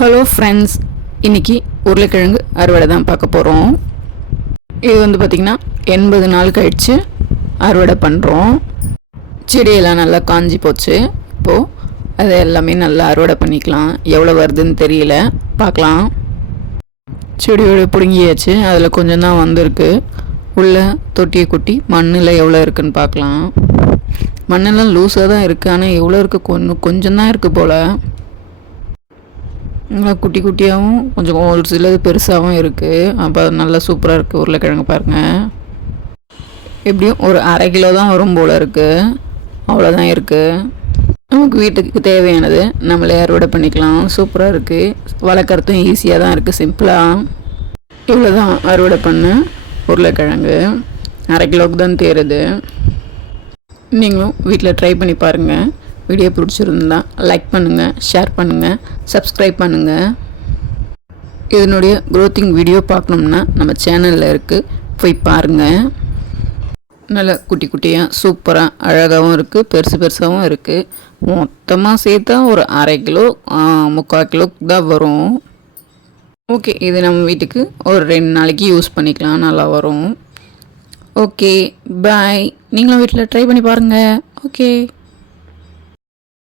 Hello friends, இன்றைக்கி உருளைக்கிழங்கு அறுவடை தான் பார்க்க போகிறோம். இது பார்த்திங்கன்னா 80 நாள் கழித்து அறுவடை பண்ணுறோம். செடியெல்லாம் நல்லா காஞ்சி போச்சு. இப்போது அதை எல்லாமே நல்லா அறுவடை பண்ணிக்கலாம். எவ்வளோ வருதுன்னு தெரியல, பார்க்கலாம். செடியோட பிடுங்கியாச்சு. அதில் கொஞ்சம் தான் வந்திருக்கு. உள்ளே தொட்டியை குட்டி மண்ணில் எவ்வளோ இருக்குதுன்னு பார்க்கலாம். மண்ணெல்லாம் லூஸாக தான் இருக்குது, ஆனால் எவ்வளோ இருக்குது கொஞ்சம் தான் இருக்குது போல். நல்லா குட்டி குட்டியாகவும் கொஞ்சம் ஒரு சிலது பெருசாகவும் இருக்குது. அப்போ நல்லா சூப்பராக இருக்குது. உருளைக்கிழங்கு பாருங்கள், எப்படியும் ஒரு 1/2 கிலோ தான் வரும் போல் இருக்குது. அவ்வளோதான் இருக்குது. நமக்கு வீட்டுக்கு தேவையானது நம்மளே அறுவடை பண்ணிக்கலாம். சூப்பராக இருக்குது. வளர்க்குறதும் ஈஸியாக தான் இருக்குது, சிம்பிளாக. இவ்வளோ தான் அறுவடை பண்ண உருளைக்கிழங்கு. 1/2 கிலோவுக்கு தான் தேருது. நீங்களும் வீட்டில் ட்ரை பண்ணி பாருங்கள். வீடியோ பிடிச்சிருந்தா லைக் பண்ணுங்கள், ஷேர் பண்ணுங்கள், சப்ஸ்கிரைப் பண்ணுங்கள். இதனுடைய க்ரோத்திங் வீடியோ பார்க்கணும்னா நம்ம சேனலில் இருக்குது, போய் பாருங்கள். நல்ல குட்டி குட்டியாக சூப்பராக அழகாகவும் இருக்குது, பெருசு பெருசாகவும் இருக்குது. மொத்தமாக சேர்த்தா ஒரு 1/2 கிலோ 3/4 கிலோக்கு தான் வரும். ஓகே, இது நம்ம வீட்டுக்கு ஒரு 2 நாளைக்கு யூஸ் பண்ணிக்கலாம், நல்லா வரும். ஓகே, பாய். நீங்களும் வீட்டில் ட்ரை பண்ணி பாருங்கள். ஓகே.